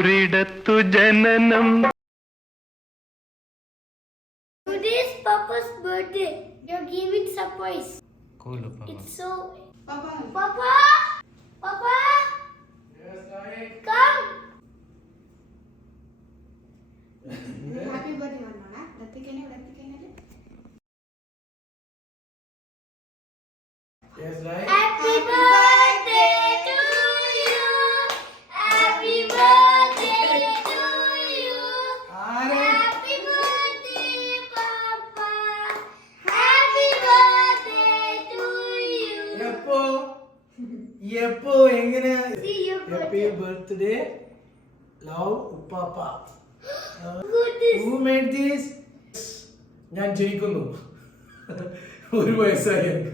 ഒരിടത്തു ജനനം Today's Papa's birthday. You're giving surprise. Cool, Papa. It's so. Papa. Papa. Papa. Yes, Naik. Come. Happy birthday, Mama. Birthday kene, birthday kene. Yes, Naik. എപ്പോ? എപ്പോ? എങ്ങനെ? Happy birthday love ഉപ്പാപ്പ who made these ഞാൻ ജയിക്കുന്നു. ഒരു വയസ്സായി എനിക്ക്.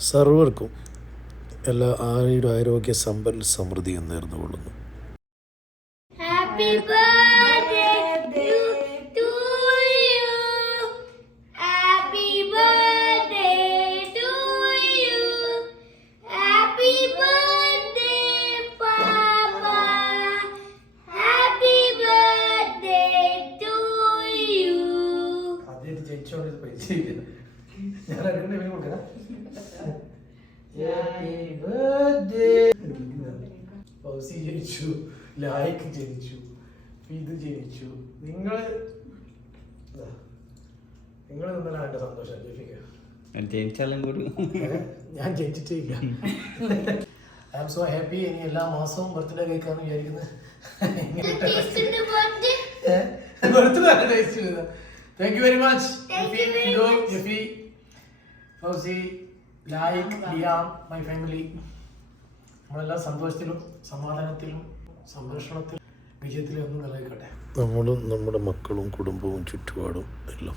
സർവർക്കും എല്ലാ ആരുടെ ആരോഗ്യ സമ്പൽ സമൃദ്ധിയും നേർന്നുകൊള്ളുന്നു. Happy birthday. ഇല്ല. ഞാൻ രണ്ട് പേരും കൊടുക്കാം ഹാപ്പി ബർത്ത്ഡേ ഫൗസി ജയിച്ചു ലായിക്ക് ജയിച്ചു ഇത് ജനിച്ചു. നിങ്ങൾ നിങ്ങൾ നിന്നാലാണ് എന്റെ സന്തോഷം ജയിപ്പിക്കുക ജയിച്ചാലും കൂടി. ഞാൻ ജയിച്ചിട്ടേ ഇല്ല. ഐ ആം സോ ഹാപ്പി ഇനി എല്ലാ മാസവും ബർത്ത്ഡേ കഴിക്കാന്ന് വിചാരിക്കുന്നത്. Birthday thank you very much Thank you very much. യഫി ഫൗസി ലായിക് ലിയാം മൈ ഫാമിലി നമ്മളെല്ലാം സന്തോഷത്തിലും സമാധാനത്തിലും സംരക്ഷണത്തിലും വിജയത്തിലും ഒന്നും നിലനിൽക്കട്ടെ. നമ്മളും നമ്മുടെ മക്കളും കുടുംബവും ചുറ്റുപാടും എല്ലാം.